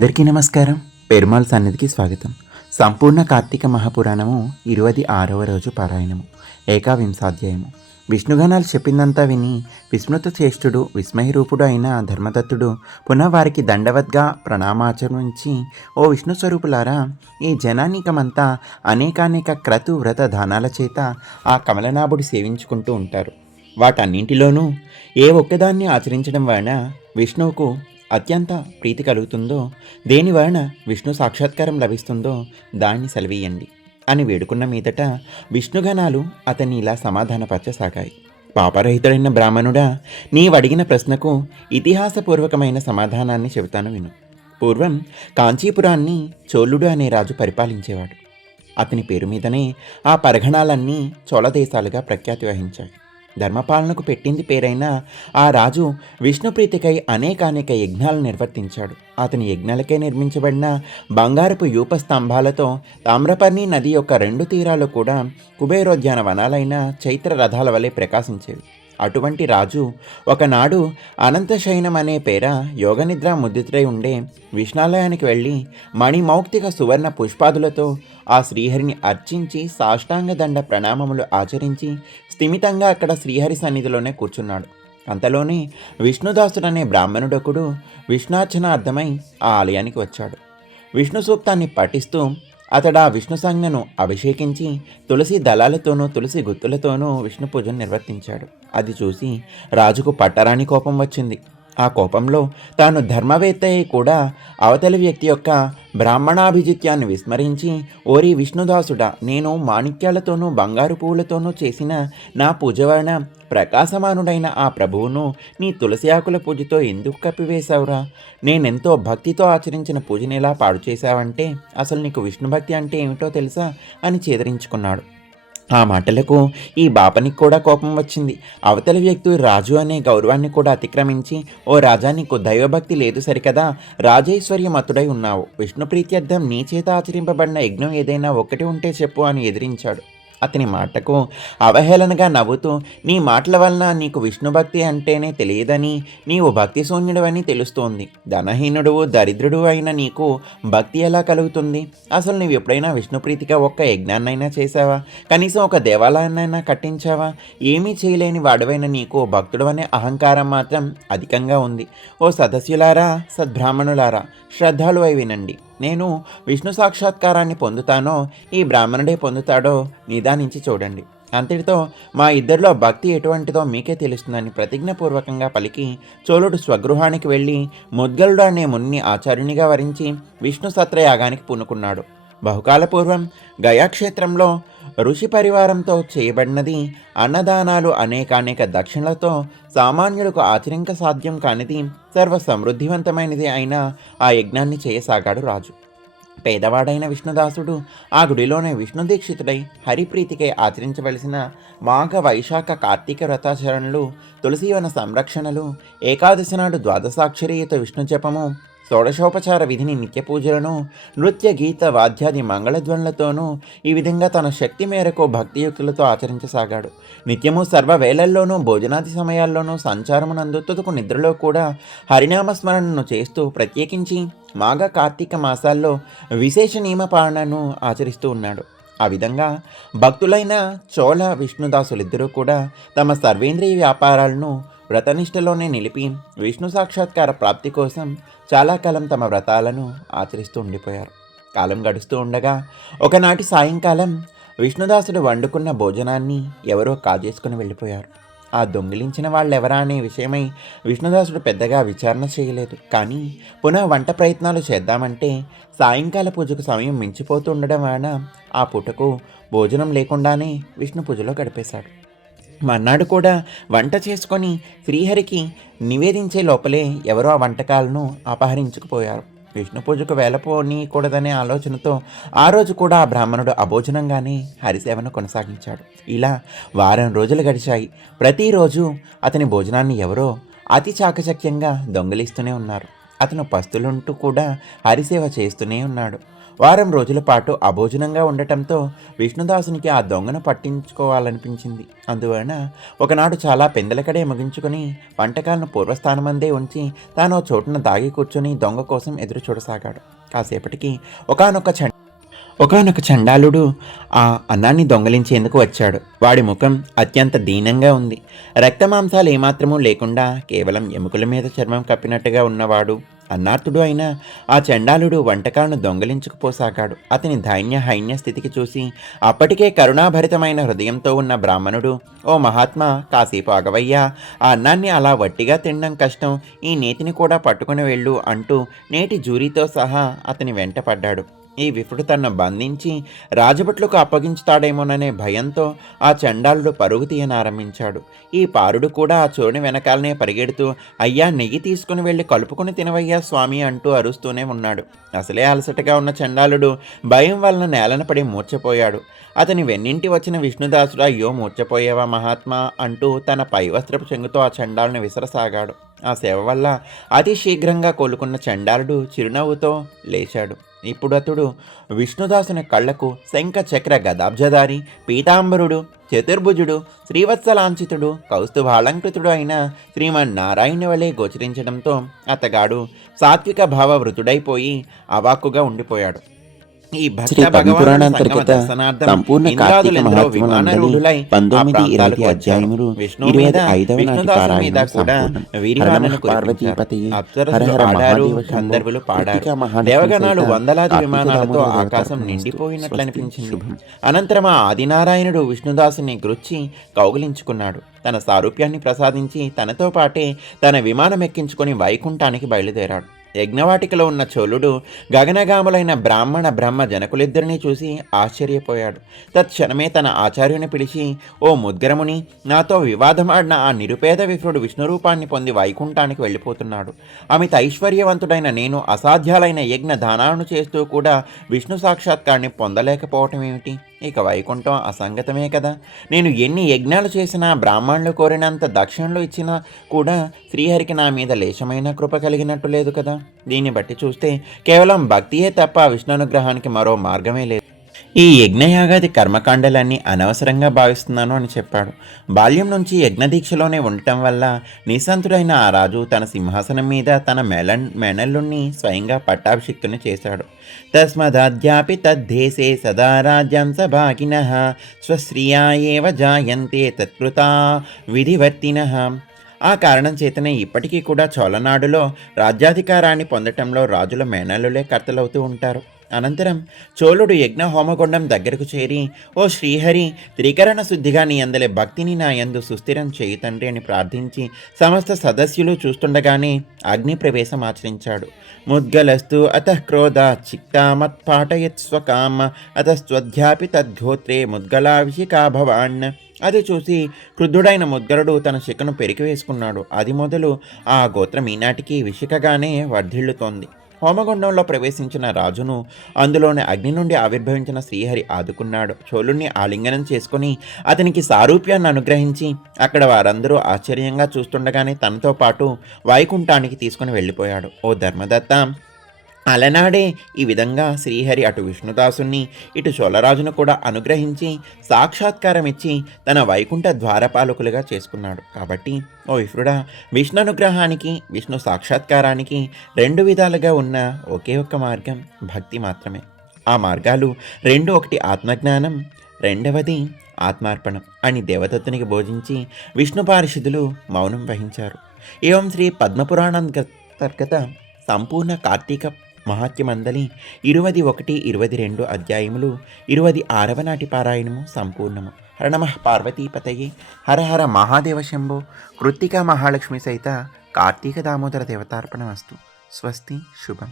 అందరికీ నమస్కారం. పెరుమాల్ సన్నిధికి స్వాగతం. సంపూర్ణ కార్తీక మహాపురాణము ఇరవై ఆరవ రోజు పారాయణము. ఏకావింశాధ్యాయము. విష్ణుగణాలు చెప్పిందంతా విని విస్మృత శ్రేష్ఠుడు విస్మయరూపుడు అయిన ధర్మదత్తుడు పునః వారికి దండవద్గా ప్రణామాచరించి ఓ విష్ణు స్వరూపులారా ఈ జనానికమంతా అనేకానేక క్రతు వ్రత దానాల చేత ఆ కమలనాభుడు సేవించుకుంటూ ఉంటారు. వాటన్నింటిలోనూ ఏ ఒక్కదాన్ని ఆచరించడం వలన విష్ణువుకు అత్యంత ప్రీతి కలుగుతుందో దేని వలన విష్ణు సాక్షాత్కారం లభిస్తుందో దాన్ని సెలవీయండి అని వేడుకున్న మీదట విష్ణుగణాలు అతన్ని ఇలా సమాధానపరచసాగాయి. పాపరహితుడైన బ్రాహ్మణుడా నీవడిగిన ప్రశ్నకు ఇతిహాసపూర్వకమైన సమాధానాన్ని చెబుతాను విను. పూర్వం కాంచీపురాన్ని చోళుడు అనే రాజు పరిపాలించేవాడు. అతని పేరు మీదనే ఆ పరగణాలన్నీ చోళ దేశాలుగా ప్రఖ్యాతి వహించాయి. ధర్మపాలనకు పెట్టింది పేరైన ఆ రాజు విష్ణుప్రీతికై అనేకానేక యజ్ఞాలు నిర్వర్తించాడు. అతని యజ్ఞాలకే నిర్మించబడిన బంగారపు యూప స్తంభాలతో తామ్రపర్ణి నది యొక్క రెండు తీరాలు కూడా కుబేరోద్యాన వనాలైన చైత్ర రథాల వలె ప్రకాశించేవి. అటువంటి రాజు ఒకనాడు అనంతశయనం అనే పేర యోగనిద్ర ముద్రితుడై ఉండే విష్ణాలయానికి వెళ్ళి మణిమౌక్తిక సువర్ణ పుష్పాదులతో ఆ శ్రీహరిని అర్చించి సాష్టాంగ దండ ప్రణామములు ఆచరించి స్థిమితంగా అక్కడ శ్రీహరి సన్నిధిలోనే కూర్చున్నాడు. అంతలోనే విష్ణుదాసుడనే బ్రాహ్మణుడొకడు విష్ణార్చనార్థమై ఆ ఆలయానికి వచ్చాడు. విష్ణు సూక్తాన్ని పఠిస్తూ అతడు ఆ విష్ణు సంజ్ఞను అభిషేకించి తులసి దళాలతోనూ తులసి గుత్తులతోనూ విష్ణు పూజను నిర్వర్తించాడు. అది చూసి రాజుకు పట్టరాని కోపం వచ్చింది. ఆ కోపంలో తాను ధర్మవేత్త అయి కూడా అవతలి వ్యక్తి యొక్క బ్రాహ్మణాభిజిత్యాన్ని విస్మరించి ఓరి విష్ణుదాసుడా నేను మాణిక్యాలతోనూ బంగారు పువ్వులతోనూ చేసిన నా పూజ వలన ప్రకాశమానుడైన ఆ ప్రభువును నీ తులసి ఆకుల పూజతో ఎందుకు కప్పివేశావురా? నేనెంతో భక్తితో ఆచరించిన పూజని ఎలా పాడు చేశావంటే అసలు నీకు విష్ణు భక్తి అంటే ఏమిటో తెలుసా? అని చేదరించుకున్నాడు ఆ మాటలకు ఈ బాపనికి కూడా కోపం వచ్చింది. అవతలి వ్యక్తి రాజు అనే గౌరవాన్ని కూడా అతిక్రమించి ఓ రాజా నీకు దైవభక్తి లేదు సరికదా? రాజైశ్వర్య మతుడై ఉన్నావు. విష్ణు ప్రీత్యర్థం నీ చేత ఆచరింపబడిన యజ్ఞం ఏదైనా ఒకటి ఉంటే చెప్పు అని ఎదిరించాడు. అతని మాటకు అవహేళనగా నవ్వుతూ నీ మాటల వలన నీకు విష్ణు భక్తి అంటేనే తెలియదని నీవు భక్తి శూన్యుడవని తెలుస్తోంది. ధనహీనుడు దరిద్రుడు అయిన నీకు భక్తి ఎలా కలుగుతుంది? అసలు నీవు ఎప్పుడైనా విష్ణుప్రీతిగా ఒక్క యజ్ఞాన్నైనా చేశావా? కనీసం ఒక దేవాలయాన్నైనా కట్టించావా? ఏమీ చేయలేని వాడవైన నీకు భక్తుడు అనే అహంకారం మాత్రం అధికంగా ఉంది. ఓ సదస్యులారా సద్బ్రాహ్మణులారా శ్రద్ధాలు అయి వినండి. నేను విష్ణు సాక్షాత్కారాన్ని పొందుతానో ఈ బ్రాహ్మణుడే పొందుతాడో నిదానించి చూడండి. అంతటితో మా ఇద్దరిలో భక్తి ఎటువంటిదో మీకే తెలుస్తుందని ప్రతిజ్ఞపూర్వకంగా పలికి చోళుడు స్వగృహానికి వెళ్ళి ముద్గలుడు అనే మున్ని ఆచార్యునిగా వరించి విష్ణు సత్రయాగానికి పూనుకున్నాడు. బహుకాల పూర్వం గయాక్షేత్రంలో ఋషి పరివారంతో చేయబడినది అన్నదానాలు అనేకానేక దక్షిణలతో సామాన్యులకు ఆచరింక సాధ్యం కానిది సర్వ సమృద్ధివంతమైనది అయిన ఆ యజ్ఞాన్ని చేయసాగాడు రాజు. పేదవాడైన విష్ణుదాసుడు ఆ గుడిలోనే విష్ణు దీక్షితుడై హరిప్రీతికై ఆచరించవలసిన మాఘ వైశాఖ కార్తీక వ్రతాచరణలు తులసీవన సంరక్షణలు ఏకాదశి నాడు ద్వాదశాక్షరీయుత విష్ణు జపము షోడశోపచార విధిని నిత్య పూజలను నృత్య గీత వాద్యాది మంగళధ్వనులతోనూ ఈ విధంగా తన శక్తి మేరకు భక్తియుక్తులతో ఆచరించసాగాడు. నిత్యము సర్వ వేళల్లోనూ భోజనాది సమయాల్లోనూ సంచారమునందు తుదుకు నిద్రలో కూడా హరినామస్మరణను చేస్తూ ప్రత్యేకించి మాఘ కార్తీక మాసాల్లో విశేష నియమ పాలనను ఆచరిస్తూ ఉన్నాడు. ఆ విధంగా భక్తులైన చోళ విష్ణుదాసులిద్దరూ కూడా తమ సర్వేంద్రియ వ్యాపారాలను వ్రతనిష్టలోనే నిలిపి విష్ణు సాక్షాత్కార ప్రాప్తి కోసం చాలా కాలం తమ వ్రతాలను ఆచరిస్తూ ఉండిపోయారు. కాలం గడుస్తూ ఉండగా ఒకనాటి సాయంకాలం విష్ణుదాసుడు వండుకున్న భోజనాన్ని ఎవరో కాజేసుకుని వెళ్ళిపోయారు. ఆ దొంగిలించిన వాళ్ళెవరా అనే విషయమై విష్ణుదాసుడు పెద్దగా విచారణ చేయలేదు. కానీ పునః వంట ప్రయత్నాలు చేద్దామంటే సాయంకాల పూజకు సమయం మించిపోతూ ఉండడం వలన ఆ పూటకు భోజనం లేకుండానే విష్ణు పూజలో గడిపేశాడు. మర్నాడు కూడా వంట చేసుకొని శ్రీహరికి నివేదించే లోపలే ఎవరో ఆ వంటకాలను అపహరించుకుపోయారు. విష్ణు పూజకు వేలపోనీయకూడదనే ఆలోచనతో ఆ రోజు కూడా ఆ బ్రాహ్మణుడు అభోజనంగానే హరిసేవను కొనసాగించాడు. ఇలా వారం రోజులు గడిచాయి. ప్రతిరోజు అతని భోజనాన్ని ఎవరో అతి చాకచక్యంగా దొంగిలిస్తూనే ఉన్నారు. అతను పస్తులుంటూ కూడా హరిసేవ చేస్తూనే ఉన్నాడు. వారం రోజుల పాటు అభోజనంగా ఉండటంతో విష్ణుదాసునికి ఆ దొంగను పట్టించుకోవాలనిపించింది. అందువలన ఒకనాడు చాలా పెందలకడే ముగించుకొని వంటకాలను పూర్వస్థానమందే ఉంచి తాను ఓ చోటున దాగి కూర్చొని దొంగ కోసం ఎదురు చూడసాగాడు. కాసేపటికి ఒకానొక చండ ఒకనొక చండాలుడు ఆ అన్నాన్ని దొంగలించేందుకు వచ్చాడు. వాడి ముఖం అత్యంత దీనంగా ఉంది. రక్తమాంసాలు ఏమాత్రమూ లేకుండా కేవలం ఎముకల మీద చర్మం కప్పినట్టుగా ఉన్నవాడు అన్నార్థుడు అయిన ఆ చండాలుడు వంటకాలను దొంగలించుకుపోసాగాడు. అతని ధైన్య హైన్య స్థితికి చూసి అప్పటికే కరుణాభరితమైన హృదయంతో ఉన్న బ్రాహ్మణుడు ఓ మహాత్మా కాసేపు ఆగవయ్యా. ఆ అన్నాన్ని అలా వట్టిగా తినడం కష్టం. ఈ నేతిని కూడా పట్టుకుని వెళ్ళు అంటూ నేటి జూరీతో సహా అతని వెంట పడ్డాడు. ఈ విపుడు తన్ను బంధించి రాజభట్లకు అప్పగించుతాడేమోననే భయంతో ఆ చండాలుడు పరుగు తీయనారంభించాడు ఈ పారుడు కూడా ఆ చోరుని వెనకాలనే పరిగెడుతూ అయ్యా నెయ్యి తీసుకుని వెళ్ళి కలుపుకుని తినవయ్యా స్వామి అంటూ అరుస్తూనే ఉన్నాడు. అసలే అలసటగా ఉన్న చండాలుడు భయం వలన నేలన పడి మూర్చపోయాడు అతని వెన్నింటి వచ్చిన విష్ణుదాసుడు అయ్యో మూర్చపోయావా మహాత్మా అంటూ తన పైవస్త్రపు చెంగుతో ఆ చండాలను విసరసాగాడు. ఆ సేవ వల్ల అతి శీఘ్రంగా కోలుకున్న చండాలుడు చిరునవ్వుతో లేచాడు. ఇప్పుడు అతడు విష్ణుదాసుని కళ్ళకు శంఖ చక్ర గదాబ్జధారి పీతాంబరుడు చతుర్భుజుడు శ్రీవత్సలాంఛితుడు కౌస్తుభాలంకృతుడు అయిన శ్రీమన్నారాయణ వలె గోచరించడంతో అతగాడు సాత్విక భావ వృతుడైపోయి అవాక్కుగా ఉండిపోయాడు. శ్రీ సంగమ దర్శనార్థం సంపూర్ణ కార్తీక విమానరూఢులై ఆ పంతొమ్మిది ఇరవై. అధ్యాయములు ఇరవై ఐదవ నాటి పారాయణం సంపూర్ణం. పార్వతీపతయే. హర హర మహాదేవ. గంధర్వులు పాడారు దేవగణాలు వందలాది విమానాలతో ఆకాశం. నిండిపోయినట్లు. అనిపించింది. అనంతరం ఆ ఆదినారాయణుడు విష్ణుదాసుని గృచ్చి కౌగిలించుకున్నాడు తన సారూప్యాన్ని ప్రసాదించి తనతో పాటే తన విమానం ఎక్కించుకొని వైకుంఠానికి బయలుదేరాడు యజ్ఞవాటికలో ఉన్న చోళుడు గగనగాములైన బ్రాహ్మణ బ్రహ్మ జనకులిద్దరినీ చూసి ఆశ్చర్యపోయాడు. తత్క్షణమే తన ఆచార్యుని పిలిచి ఓ ముద్గరముని నాతో వివాదమాడిన ఆ నిరుపేద విఫుడు విష్ణురూపాన్ని పొంది వైకుంఠానికి వెళ్ళిపోతున్నాడు. అమిత ఐశ్వర్యవంతుడైన నేను అసాధ్యాలైన యజ్ఞ దానాలను చేస్తూ కూడా విష్ణు సాక్షాత్కారాన్ని పొందలేకపోవటం ఏమిటి? ఇక వైకుంఠం అసంగతమే కదా. నేను ఎన్ని యజ్ఞాలు చేసినా బ్రాహ్మణులు కోరినంత దక్షిణలు ఇచ్చినా కూడా శ్రీహరికి నా మీద లేశమైన కృప కలిగినట్టు లేదు కదా. దీన్ని బట్టి చూస్తే కేవలం భక్తియే తప్ప విష్ణు అనుగ్రహానికి మరో మార్గమే లేదు. ఈ యజ్ఞయాగాది కర్మకాండలన్నీ అనవసరంగా భావిస్తున్నాను అని చెప్పాడు. బాల్యం నుంచి యజ్ఞదీక్షలోనే ఉండటం వల్ల నిశాంతుడైన ఆ రాజు తన సింహాసనం మీద తన మేళ మేనల్లుణ్ణి స్వయంగా పట్టాభిషిక్తుని చేశాడు. తస్మదాద్యాపి తద్దేశే సదా రాజ్యం సభాగిన స్వశ్రియా ఏవ జాయంతే తత్కృతా విధివర్తిన. ఆ కారణం చేతనే ఇప్పటికీ కూడా చోళనాడులో రాజ్యాధికారాన్ని పొందటంలో రాజుల మేనలులే కర్తలవుతూ ఉంటారు. అనంతరం చోళుడు యజ్ఞ హోమగుండం దగ్గరకు చేరి ఓ శ్రీహరి త్రికరణ శుద్ధిగా నీ అందలే భక్తిని నా యందు సుస్థిరం చేయి తండ్రి అని ప్రార్థించి సమస్త సదస్యులు చూస్తుండగానే అగ్ని ప్రవేశం ఆచరించాడు. ముద్గలస్తు అత క్రోధ చిక్తామత్పాటయత్ స్వకామ అతస్త్వధ్యాపి తద్గోత్రే ముద్గలాభిషికా భవాన్ అది చూసి క్రుద్ధుడైన ముద్గరుడు తన శిఖను పెరికివేసుకున్నాడు. అది మొదలు ఆ గోత్రం ఈనాటికి విషికగానే వర్ధిల్లుతోంది. హోమగుండంలో ప్రవేశించిన రాజును అందులోని అగ్ని నుండి ఆవిర్భవించిన శ్రీహరి ఆదుకున్నాడు. చోళుణ్ణి ఆలింగనం చేసుకుని అతనికి సారూప్యాన్ని అనుగ్రహించి అక్కడ వారందరూ ఆశ్చర్యంగా చూస్తుండగానే తనతో పాటు వైకుంఠానికి తీసుకుని వెళ్ళిపోయాడు. ఓ ధర్మదత్త అలనాడే ఈ విధంగా శ్రీహరి అటు విష్ణుదాసుని ఇటు చోళరాజును కూడా అనుగ్రహించి సాక్షాత్కారం ఇచ్చి తన వైకుంఠ ద్వారపాలకులుగా చేసుకున్నాడు. కాబట్టి ఓ విఫ్రుడా విష్ణు అనుగ్రహానికి విష్ణు సాక్షాత్కారానికి రెండు విధాలుగా ఉన్న ఒకే ఒక్క మార్గం భక్తి మాత్రమే. ఆ మార్గాలు రెండు ఒకటి ఆత్మజ్ఞానం రెండవది ఆత్మార్పణం అని దేవదత్తునికి బోధించి విష్ణు పారిషిదులు మౌనం వహించారు. ఏవం శ్రీ పద్మపురాణాంతర్గత సంపూర్ణ కార్తీక మహాత్యమందలి. ఇరువది ఒకటి ఇరువది రెండు అధ్యాయములు ఇరువది ఆరవ నాటి పారాయణము సంపూర్ణము. హర నమ పార్వతీపతయే. హర హర మహాదేవ శంభో. కృత్తికా మహాలక్ష్మి సహిత కార్తీక దామోదర దేవతార్పణ వస్తు స్వస్తి శుభం.